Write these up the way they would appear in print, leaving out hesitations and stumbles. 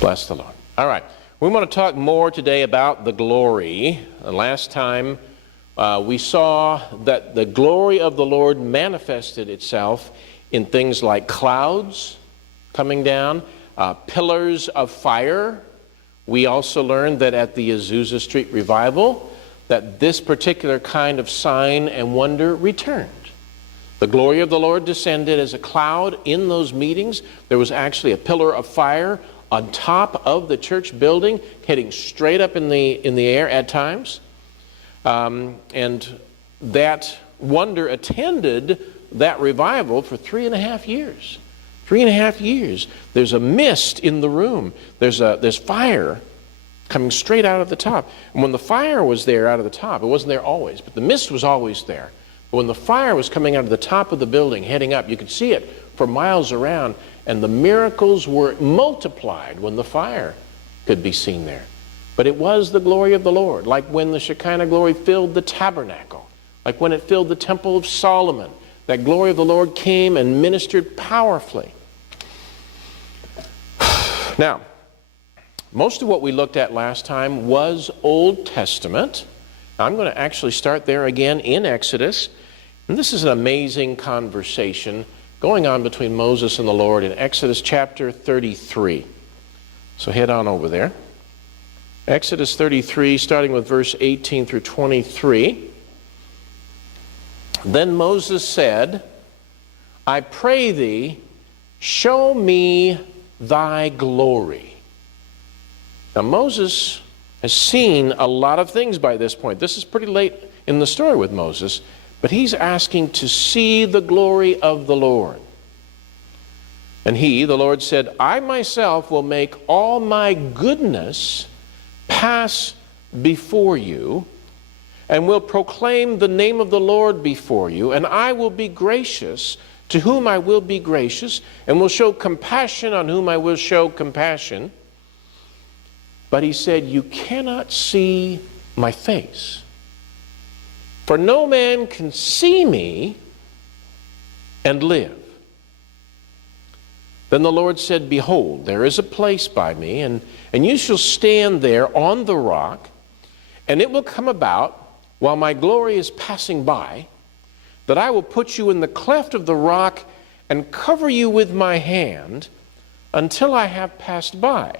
Bless the Lord. All right. We want to talk more today about the glory. Last time we saw that the glory of the Lord manifested itself in things like clouds coming down, pillars of fire. We also learned that at the Azusa Street Revival, that this particular kind of sign and wonder returned. The glory of the Lord descended as a cloud in those meetings. There was actually a pillar of fire on top of the church building, heading straight up in the air at times. And that wonder attended that revival for 3.5 years. 3.5 years. There's a mist in the room. There's fire coming straight out of the top. And when the fire was there out of the top, it wasn't there always, but the mist was always there. But when the fire was coming out of the top of the building, heading up, you could see it for miles around, and the miracles were multiplied when the fire could be seen there. But it was the glory of the Lord, like when the Shekinah glory filled the tabernacle, like when it filled the temple of Solomon. That glory of the Lord came and ministered powerfully. Now, most of what we looked at last time was Old Testament. I'm going to actually start there again in Exodus. And this is an amazing conversation going on between Moses and the Lord in Exodus chapter 33. So head on over there. Exodus 33, starting with verse 18 through 23. Then Moses said, I pray thee, show me thy glory. Now Moses has seen a lot of things by this point. This is pretty late in the story with Moses, but he's asking to see the glory of the Lord. And he, the Lord, said, I myself will make all my goodness pass before you, and will proclaim the name of the Lord before you, and I will be gracious to whom I will be gracious, and will show compassion on whom I will show compassion. But he said, you cannot see my face. For no man can see me and live. Then the Lord said, behold, there is a place by me, and you shall stand there on the rock, and it will come about, while my glory is passing by, that I will put you in the cleft of the rock and cover you with my hand until I have passed by.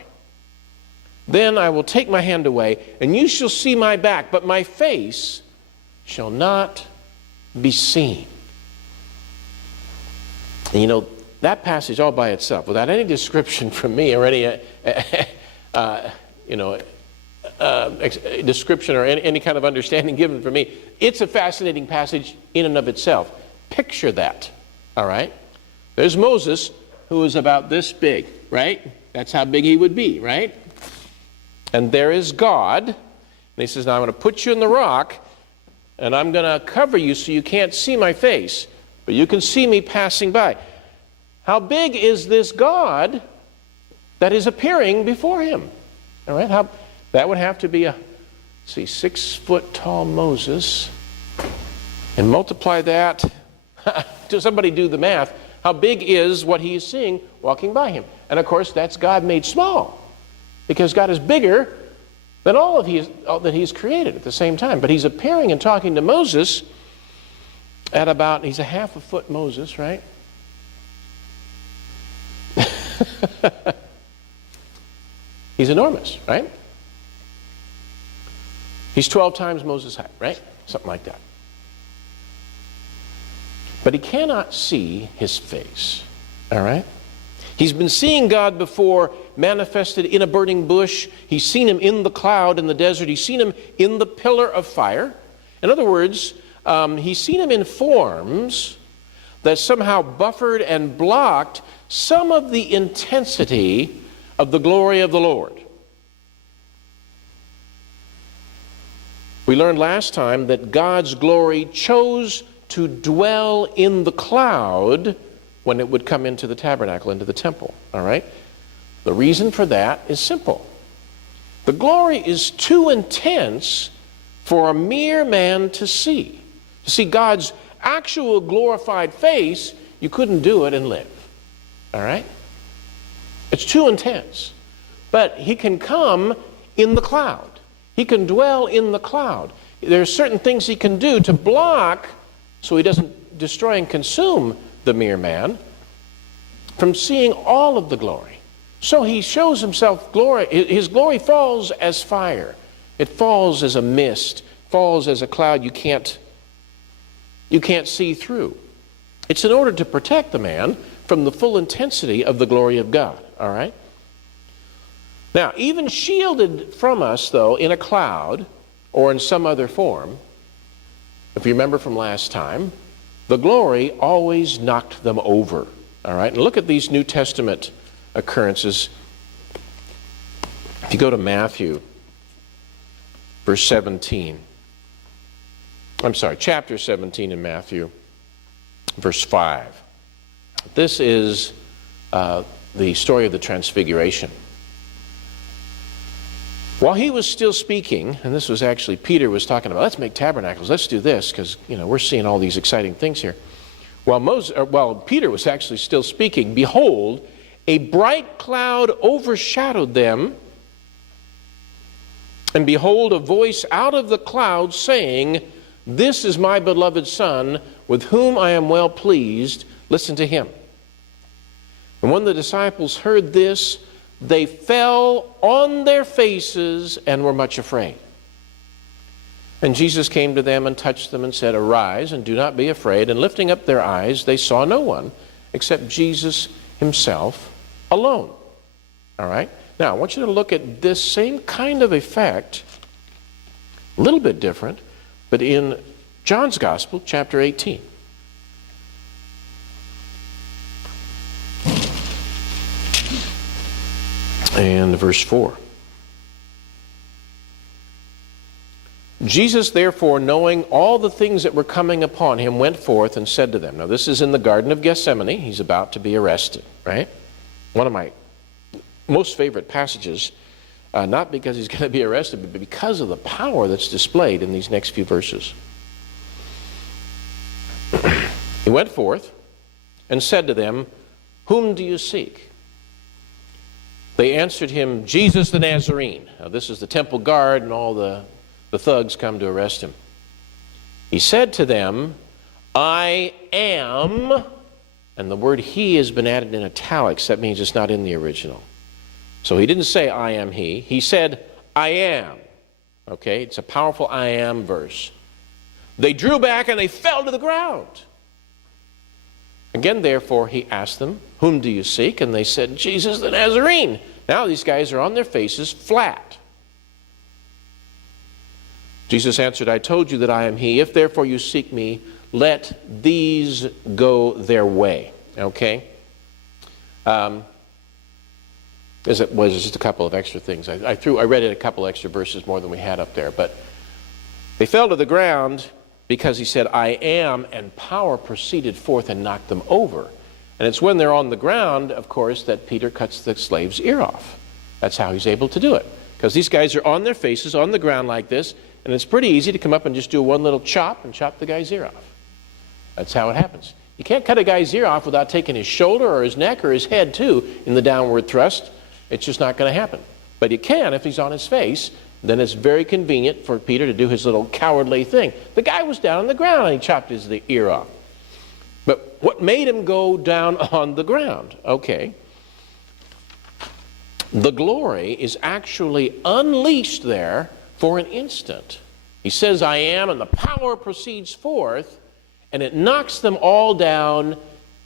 Then I will take my hand away, and you shall see my back, but my face shall not be seen. And you know, that passage all by itself, without any description from me or any, description or any kind of understanding given from me, it's a fascinating passage in and of itself. Picture that, all right? There's Moses, who is about this big, right? That's how big he would be, right? And there is God, and he says, now I'm going to put you in the rock, and I'm going to cover you so you can't see my face, but you can see me passing by. How big is this God that is appearing before him? All right, that would have to be 6-foot-tall Moses, and multiply that, somebody do the math, how big is what he is seeing walking by him? And of course, that's God made small, because God is bigger than all that he's created at the same time. But he's appearing and talking to Moses at about, he's a half a foot Moses, right? He's enormous, right? He's 12 times Moses' height, right? Something like that. But he cannot see his face, all right? He's been seeing God before, manifested in a burning bush. He's seen him in the cloud in the desert. He's seen him in the pillar of fire. In other words, he's seen him in forms that somehow buffered and blocked some of the intensity of the glory of the Lord. We learned last time that God's glory chose to dwell in the cloud when it would come into the tabernacle, into the temple, all right? The reason for that is simple. The glory is too intense for a mere man to see. To see God's actual glorified face, you couldn't do it and live, all right? It's too intense. But he can come in the cloud. He can dwell in the cloud. There are certain things he can do to block so he doesn't destroy and consume the mere man from seeing all of the glory. So he shows himself glory. His glory falls as fire. It falls as a mist, falls as a cloud you can't see through. It's in order to protect the man from the full intensity of the glory of God, all right? Now, even shielded from us, though, in a cloud or in some other form, if you remember from last time, the glory always knocked them over, all right? And look at these New Testament occurrences. If you go to Matthew, verse 17. I'm sorry, chapter 17 in Matthew, verse 5. This is the story of the Transfiguration. While he was still speaking, and this was actually Peter was talking about, let's make tabernacles, let's do this, because we're seeing all these exciting things here. While Peter was actually still speaking, behold, a bright cloud overshadowed them, and behold, a voice out of the cloud saying, "This is my beloved Son, with whom I am well pleased. Listen to him." And when the disciples heard this, they fell on their faces and were much afraid. And Jesus came to them and touched them and said, "Arise, and do not be afraid." And lifting up their eyes, they saw no one except Jesus himself alone. All right? Now, I want you to look at this same kind of effect, a little bit different, but in John's Gospel, chapter 18. And verse 4. Jesus, therefore, knowing all the things that were coming upon him, went forth and said to them. Now, this is in the Garden of Gethsemane. He's about to be arrested, right? One of my most favorite passages, not because he's going to be arrested, but because of the power that's displayed in these next few verses. He went forth and said to them, "Whom do you seek?" They answered him, "Jesus the Nazarene." Now, this is the temple guard, and all the thugs come to arrest him. He said to them, "I am," and the word "he" has been added in italics. That means it's not in the original. So he didn't say, "I am he." He said, "I am." Okay, it's a powerful "I am" verse. They drew back and they fell to the ground. Again, therefore, he asked them, "Whom do you seek?" And they said, "Jesus the Nazarene." Now these guys are on their faces flat. Jesus answered, "I told you that I am he. If therefore you seek me, let these go their way." Okay? It was just a couple of extra things. I read it a couple extra verses more than we had up there. But they fell to the ground because he said, "I am," and power proceeded forth and knocked them over. And it's when they're on the ground, of course, that Peter cuts the slave's ear off. That's how he's able to do it. Because these guys are on their faces, on the ground like this, and it's pretty easy to come up and just do one little chop and chop the guy's ear off. That's how it happens. You can't cut a guy's ear off without taking his shoulder or his neck or his head, too, in the downward thrust. It's just not going to happen. But you can if he's on his face. Then it's very convenient for Peter to do his little cowardly thing. The guy was down on the ground and he chopped his ear off. But what made him go down on the ground? Okay. The glory is actually unleashed there for an instant. He says, "I am," and the power proceeds forth, and it knocks them all down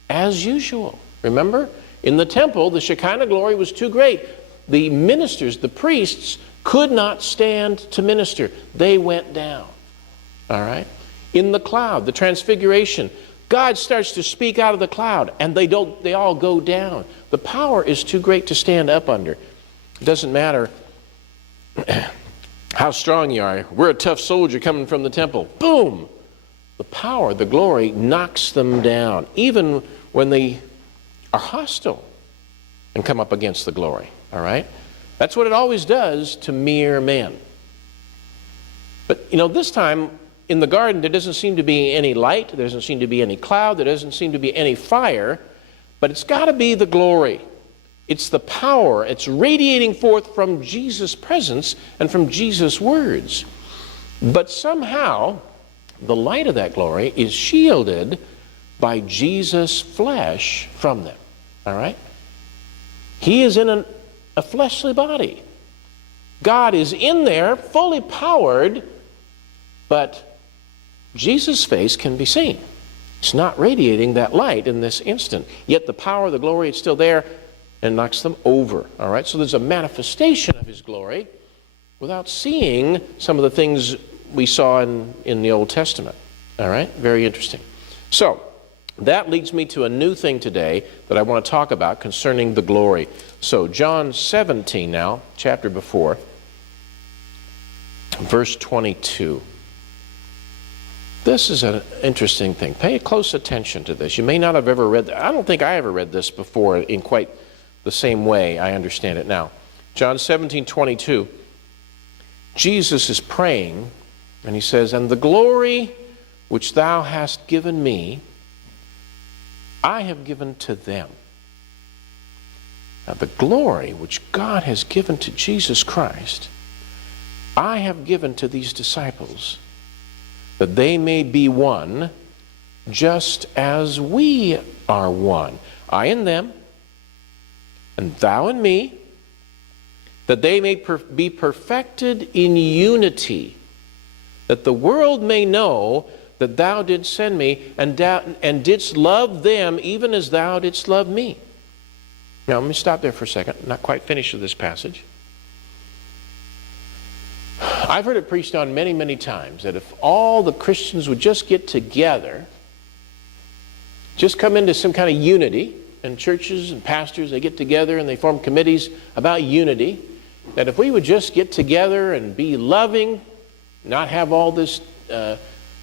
as usual. Remember? In the temple, the Shekinah glory was too great. The ministers, the priests, could not stand to minister. They went down. All right? In the cloud, the Transfiguration, God starts to speak out of the cloud, and they all go down. The power is too great to stand up under. It doesn't matter how strong you are. We're a tough soldier coming from the temple. Boom! The power, the glory knocks them down, even when they are hostile and come up against the glory. All right? That's what it always does to mere men. But, this time in the garden, there doesn't seem to be any light. There doesn't seem to be any cloud. There doesn't seem to be any fire. But it's got to be the glory. It's the power. It's radiating forth from Jesus' presence and from Jesus' words. But somehow, the light of that glory is shielded by Jesus' flesh from them. All right? He is in a fleshly body. God is in there, fully powered, but Jesus' face can be seen. It's not radiating that light in this instant. Yet the power, the glory, it's still there and knocks them over. All right? So there's a manifestation of His glory without seeing some of the things we saw in the Old Testament. All right? Very interesting. So, that leads me to a new thing today that I want to talk about concerning the glory. So, John 17 now, chapter before, verse 22. This is an interesting thing. Pay close attention to this. You may not have ever read that. I don't think I ever read this before in quite the same way I understand it now. John 17:22. Jesus is praying, and He says, "And the glory which thou hast given me, I have given to them." Now, the glory which God has given to Jesus Christ, I have given to these disciples, that they may be one, just as we are one. I in them, and thou in me, that they may be perfected in unity, that the world may know that thou didst send me, and didst love them even as thou didst love me. Now, let me stop there for a second. I'm not quite finished with this passage. I've heard it preached on many, many times that if all the Christians would just get together, just come into some kind of unity, and churches and pastors, they get together and they form committees about unity, that if we would just get together and be loving, not have all this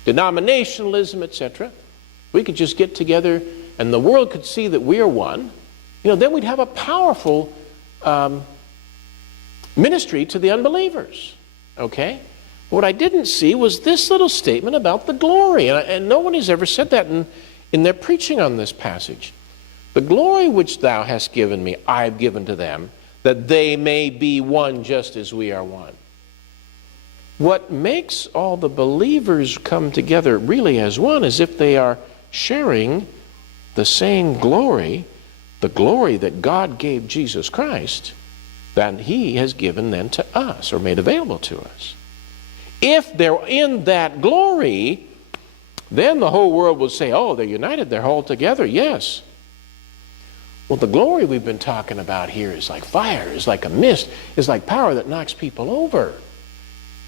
denominationalism, etc., we could just get together and the world could see that we are one, then we'd have a powerful ministry to the unbelievers. Okay? What I didn't see was this little statement about the glory. And no one has ever said that in their preaching on this passage. The glory which thou hast given me, I have given to them, that they may be one just as we are one. What makes all the believers come together really as one is if they are sharing the same glory, the glory that God gave Jesus Christ, that He has given then to us, or made available to us. If they're in that glory, then the whole world will say, oh, they're united, they're all together, yes. Well, the glory we've been talking about here is like fire, is like a mist, is like power that knocks people over.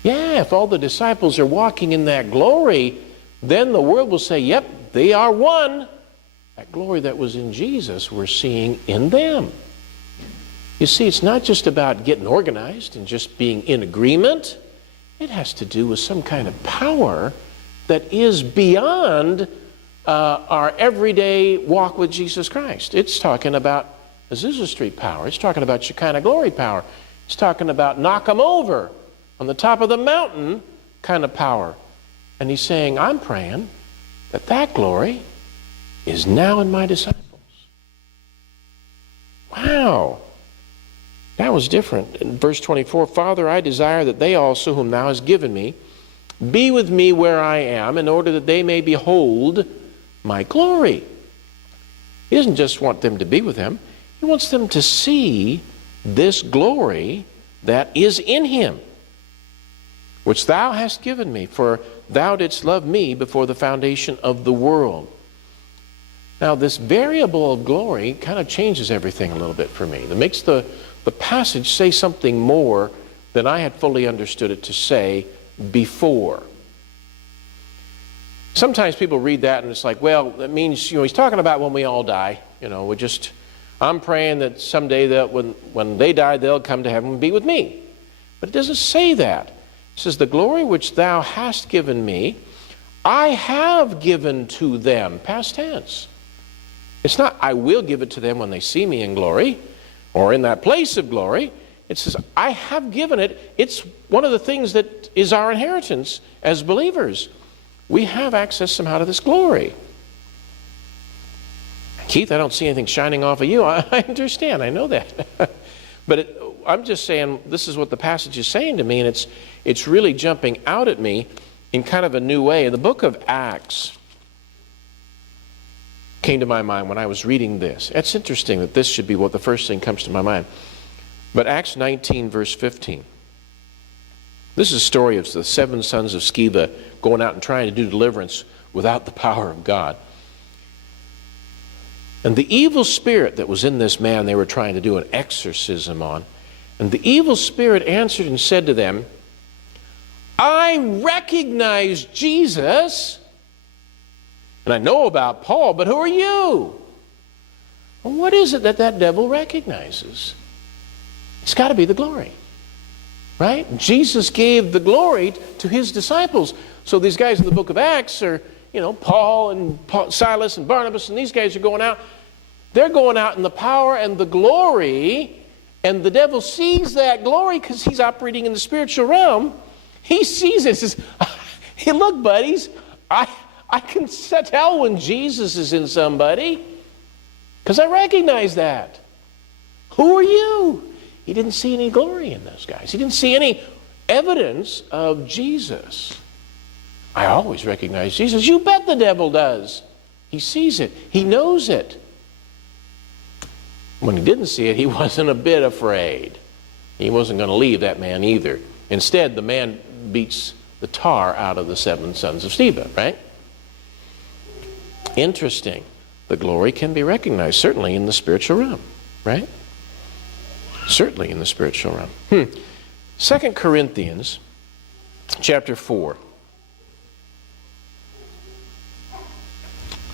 Yeah, if all the disciples are walking in that glory, then the world will say, yep, they are one. That glory that was in Jesus, we're seeing in them. You see, it's not just about getting organized and just being in agreement. It has to do with some kind of power that is beyond our everyday walk with Jesus Christ. It's talking about Azusa Street power. It's talking about Shekinah glory power. It's talking about knock them over on the top of the mountain kind of power. And He's saying, I'm praying that that glory is now in my disciples. Wow. That was different. In verse 24, Father, I desire that they also, whom thou hast given me, be with me where I am, in order that they may behold my glory. He doesn't just want them to be with Him. He wants them to see this glory that is in Him, which thou hast given me, for thou didst love me before the foundation of the world. Now, this variable of glory kind of changes everything a little bit for me. It makes the passage say something more than I had fully understood it to say before. Sometimes people read that and it's like, well, that means, He's talking about when we all die. I'm praying that someday that when they die, they'll come to heaven and be with me. But it doesn't say that. It says, the glory which thou hast given me, I have given to them. Past tense. It's not, I will give it to them when they see me in glory, or in that place of glory. It says, I have given it. It's one of the things that is our inheritance as believers. We have access somehow to this glory. Keith, I don't see anything shining off of you. I understand. I know that. But I'm just saying this is what the passage is saying to me, and it's really jumping out at me in kind of a new way. The book of Acts came to my mind when I was reading this. It's interesting that this should be what the first thing comes to my mind. But Acts 19, verse 15. This is a story of the 7 sons of Sceva going out and trying to do deliverance without the power of God. And the evil spirit that was in this man, they were trying to do an exorcism on. And the evil spirit answered and said to them, I recognize Jesus, and I know about Paul, but who are you? Well, what is it that devil recognizes? It's got to be the glory, right? Jesus gave the glory to his disciples. So these guys in the book of Acts are, Paul and Silas and Barnabas, and these guys are going out. They're going out in the power and the glory, and the devil sees that glory because he's operating in the spiritual realm. He sees it and says, hey, look, buddies, I can tell when Jesus is in somebody because I recognize that. Who are you? He didn't see any glory in those guys. He didn't see any evidence of Jesus. I always recognize Jesus. You bet the devil does. He sees it. He knows it. When he didn't see it, he wasn't a bit afraid. He wasn't going to leave that man either. Instead, the man beats the tar out of the 7 sons of Sceva, right? Interesting. The glory can be recognized, certainly in the spiritual realm, right? Certainly in the spiritual realm. 2 Corinthians chapter 4.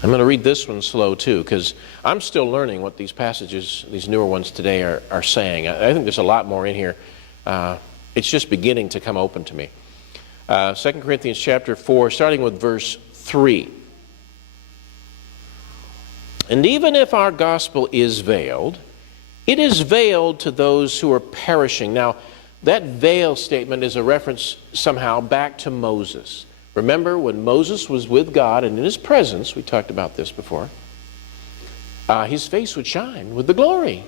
I'm going to read this one slow too, because I'm still learning what these passages, these newer ones today, are saying. I think there's a lot more in here. It's just beginning to come open to me. 2 Corinthians chapter 4, starting with verse 3. And even if our gospel is veiled, it is veiled to those who are perishing. Now, that veil statement is a reference somehow back to Moses. Remember when Moses was with God and in his presence, we talked about this before, his face would shine with the glory.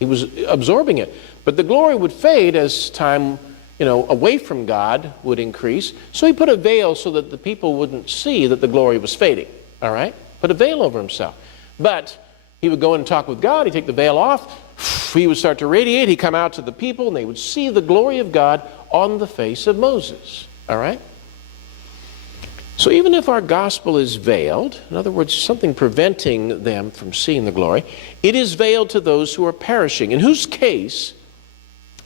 He was absorbing it. But the glory would fade as time, away from God would increase. So he put a veil so that the people wouldn't see that the glory was fading. All right? Put a veil over himself. But he would go in and talk with God. He'd take the veil off. He would start to radiate. He'd come out to the people, and they would see the glory of God on the face of Moses. All right? So even if our gospel is veiled, in other words, something preventing them from seeing the glory, it is veiled to those who are perishing, in whose case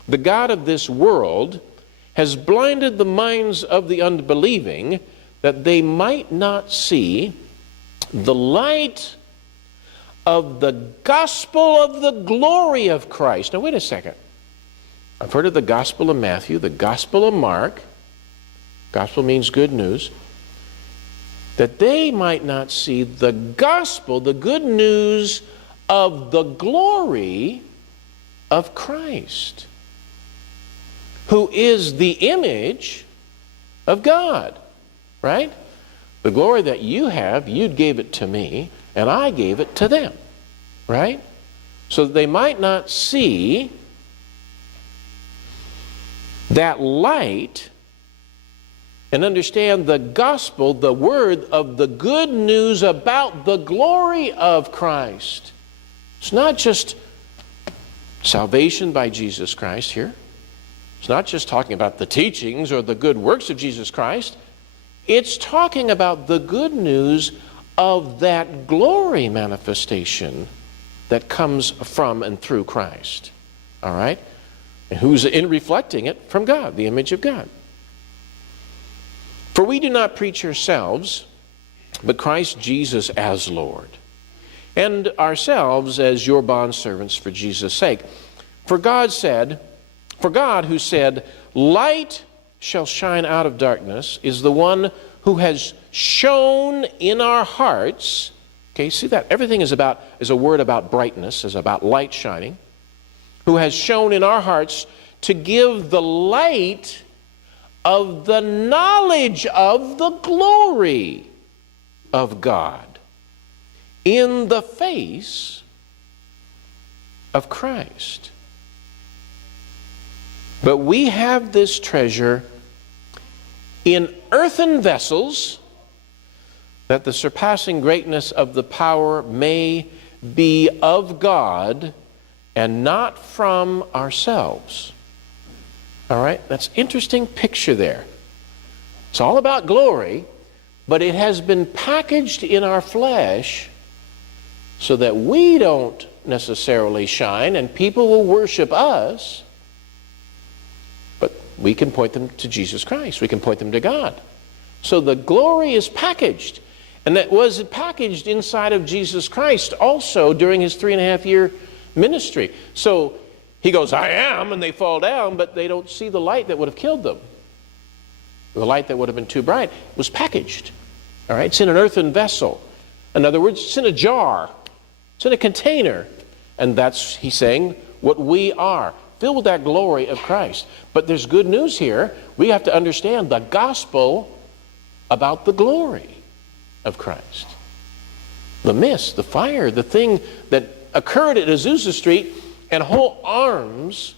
the God of this world has blinded the minds of the unbelieving, that they might not see the light of the gospel of the glory of Christ. Now wait a second. I've heard of the gospel of Matthew, the gospel of Mark. Gospel means good news. That they might not see the gospel, the good news of the glory of Christ, who is the image of God, right? The glory that you have, you gave it to me, and I gave it to them, right? So that they might not see that light and understand the gospel, the word of the good news about the glory of Christ. It's not just salvation by Jesus Christ here. It's not just talking about the teachings or the good works of Jesus Christ. It's talking about the good news of that glory manifestation that comes from and through Christ. All right? And who's in reflecting it from God, the image of God. For we do not preach ourselves, but Christ Jesus as Lord, and ourselves as your bondservants for Jesus' sake. For God who said, light shall shine out of darkness, is the one who has shone in our hearts. Okay, see that? Everything is a word about brightness, is about light shining. Who has shone in our hearts to give the light of the knowledge of the glory of God in the face of Christ. But we have this treasure in earthen vessels, that the surpassing greatness of the power may be of God and not from ourselves. All right? That's an interesting picture there. It's all about glory, but it has been packaged in our flesh so that we don't necessarily shine and people will worship us, but we can point them to Jesus Christ. We can point them to God. So the glory is packaged. And that was packaged inside of Jesus Christ also during his 3.5-year ministry. So he goes, I am, and they fall down, but they don't see the light that would have killed them. The light that would have been too bright was packaged. All right, it's in an earthen vessel. In other words, it's in a jar. It's in a container. And that's, he's saying, what we are, filled with that glory of Christ. But there's good news here. We have to understand the gospel about the glory of Christ. The mist, the fire, the thing that occurred at Azusa Street, and whole arms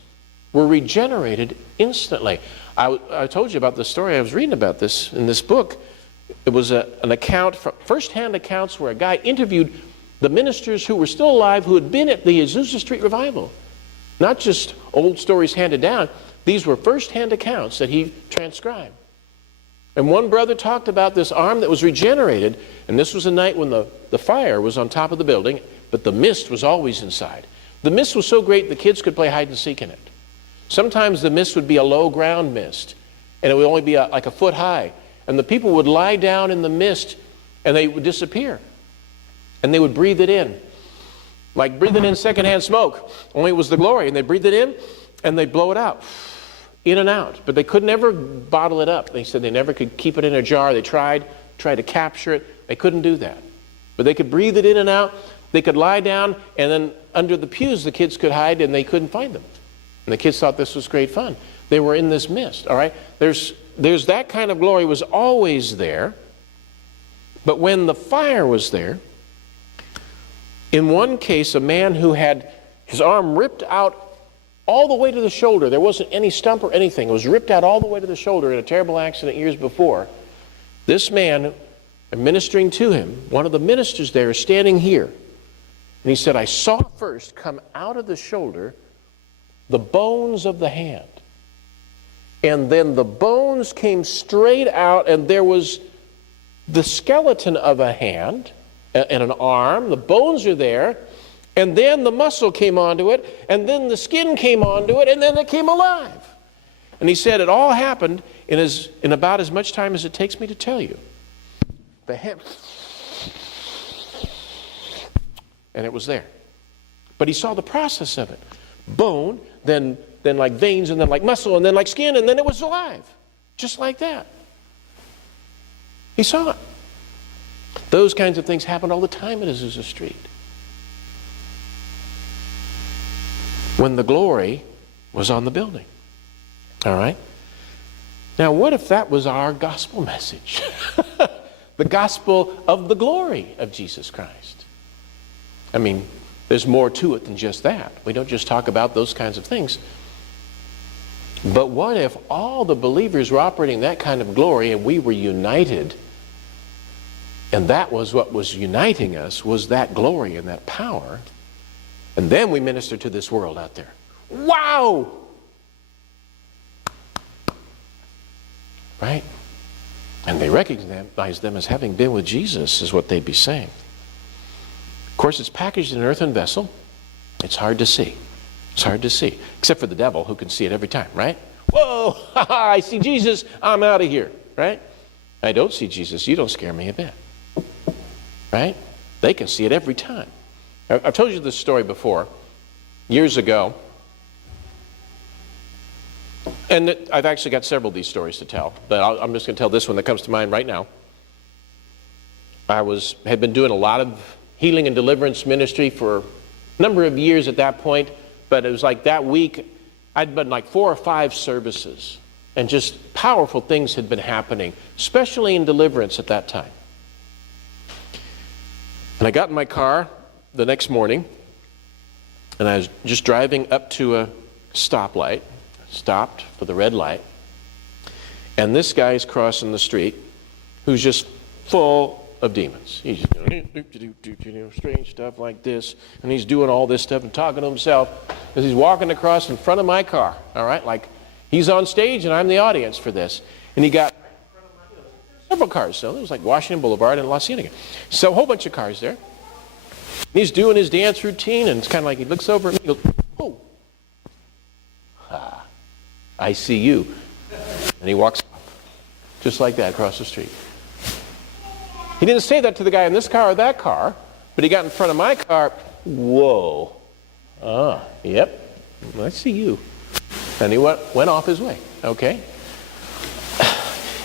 were regenerated instantly. I told you about this story. I was reading about this in this book. It was an account, first-hand accounts where a guy interviewed the ministers who were still alive who had been at the Azusa Street revival. Not just old stories handed down. These were first-hand accounts that he transcribed. And one brother talked about this arm that was regenerated, and this was a night when the fire was on top of the building, but the mist was always inside. The mist was so great the kids could play hide and seek in it. Sometimes the mist would be a low ground mist, and it would only be like a foot high. And the people would lie down in the mist, and they would disappear. And they would breathe it in, like breathing in secondhand smoke, only it was the glory. And they breathe it in, and they blow it out. In and out. But they could never bottle it up. They said they never could keep it in a jar. They tried to capture it. They couldn't do that. But they could breathe it in and out. They could lie down, and then under the pews the kids could hide, and they couldn't find them. And the kids thought this was great fun. They were in this mist, all right? There's that kind of glory was always there. But when the fire was there, in one case, a man who had his arm ripped out all the way to the shoulder. There wasn't any stump or anything. It was ripped out all the way to the shoulder in a terrible accident years before. This man, ministering to him, one of the ministers there is standing here. And he said, I saw first come out of the shoulder the bones of the hand. And then the bones came straight out, and there was the skeleton of a hand and an arm. The bones are there. And then the muscle came onto it, and then the skin came onto it, and then it came alive. And he said it all happened in about as much time as it takes me to tell you. The hand, and it was there. But he saw the process of it. Bone, then like veins, and then like muscle, and then like skin, and then it was alive. Just like that. He saw it. Those kinds of things happen all the time at Azusa Street. When the glory was on the building. All right? Now, what if that was our gospel message? The gospel of the glory of Jesus Christ. I mean, there's more to it than just that. We don't just talk about those kinds of things. But what if all the believers were operating that kind of glory and we were united, and that was what was uniting us, was that glory and that power, and then we minister to this world out there. Wow! Right? And they recognize them as having been with Jesus, is what they'd be saying. Of course, it's packaged in an earthen vessel. It's hard to see. It's hard to see. Except for the devil, who can see it every time, right? Whoa! I see Jesus. I'm out of here, right? I don't see Jesus. You don't scare me a bit. Right? They can see it every time. I've told you this story before, years ago. And I've actually got several of these stories to tell, but I'm just going to tell this one that comes to mind right now. I had been doing a lot of healing and deliverance ministry for a number of years at that point, but it was like that week, I'd been like 4 or 5 services, and just powerful things had been happening, especially in deliverance at that time. And I got in my car the next morning, and I was just driving up to a stoplight, stopped for the red light, and this guy's crossing the street who's just full of demons. He's doing strange stuff like this, and he's doing all this stuff and talking to himself as he's walking across in front of my car, all right? Like he's on stage and I'm the audience for this. And he got several cars, so it was like Washington Boulevard and La Cienega. So a whole bunch of cars there. And he's doing his dance routine, and it's kind of like he looks over and he goes, "Oh, I see you." And he walks just like that across the street. He didn't say that to the guy in this car or that car, but he got in front of my car. Whoa. Yep, I see you. And he went off his way, okay?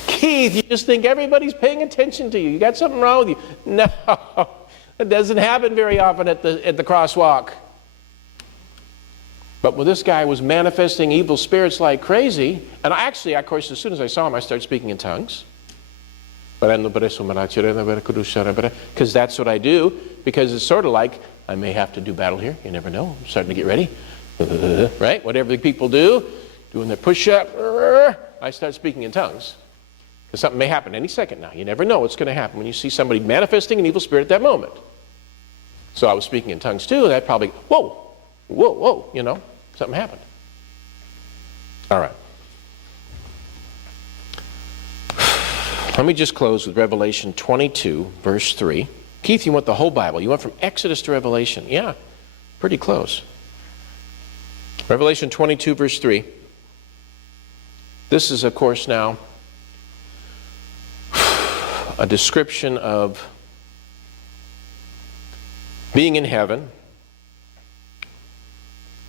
Keith, you just think everybody's paying attention to you. You got something wrong with you. No, it doesn't happen very often at the crosswalk. But when this guy was manifesting evil spirits like crazy, and actually, of course, as soon as I saw him, I started speaking in tongues. Because that's what I do, because it's sort of like, I may have to do battle here, you never know, I'm starting to get ready, right? Whatever the people do, doing their push-up, I start speaking in tongues, because something may happen any second now. You never know what's going to happen when you see somebody manifesting an evil spirit at that moment. So I was speaking in tongues too, and I probably, whoa, you know, something happened. All right. Let me just close with Revelation 22, verse 3. Keith, you want the whole Bible. You went from Exodus to Revelation. Yeah, pretty close. Revelation 22, verse 3. This is, of course, now a description of being in heaven.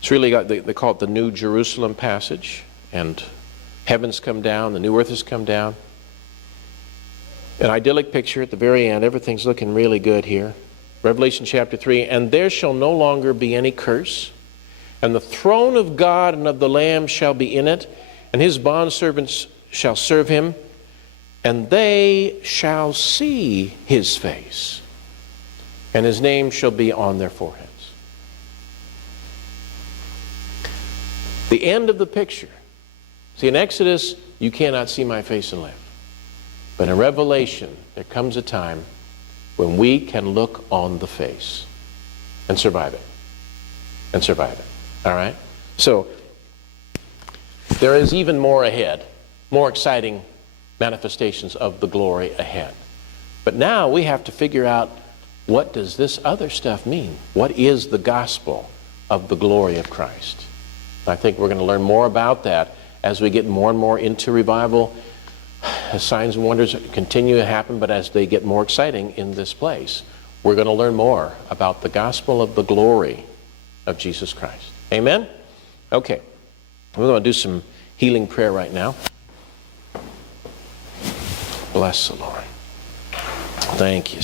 It's really got, they call it the New Jerusalem passage. And heavens come down, the new earth has come down. An idyllic picture at the very end. Everything's looking really good here. Revelation chapter 3. And there shall no longer be any curse. And the throne of God and of the Lamb shall be in it. And his bondservants shall serve him. And they shall see his face. And his name shall be on their foreheads. The end of the picture. See, in Exodus, you cannot see my face and live. But in Revelation, there comes a time when we can look on the face and survive it. And survive it. All right? So, there is even more ahead, more exciting manifestations of the glory ahead. But now we have to figure out, what does this other stuff mean? What is the gospel of the glory of Christ? I think we're going to learn more about that as we get more and more into revival. As signs and wonders continue to happen, but as they get more exciting in this place, we're going to learn more about the gospel of the glory of Jesus Christ. Amen? Okay. We're going to do some healing prayer right now. Bless the Lord. Thank you.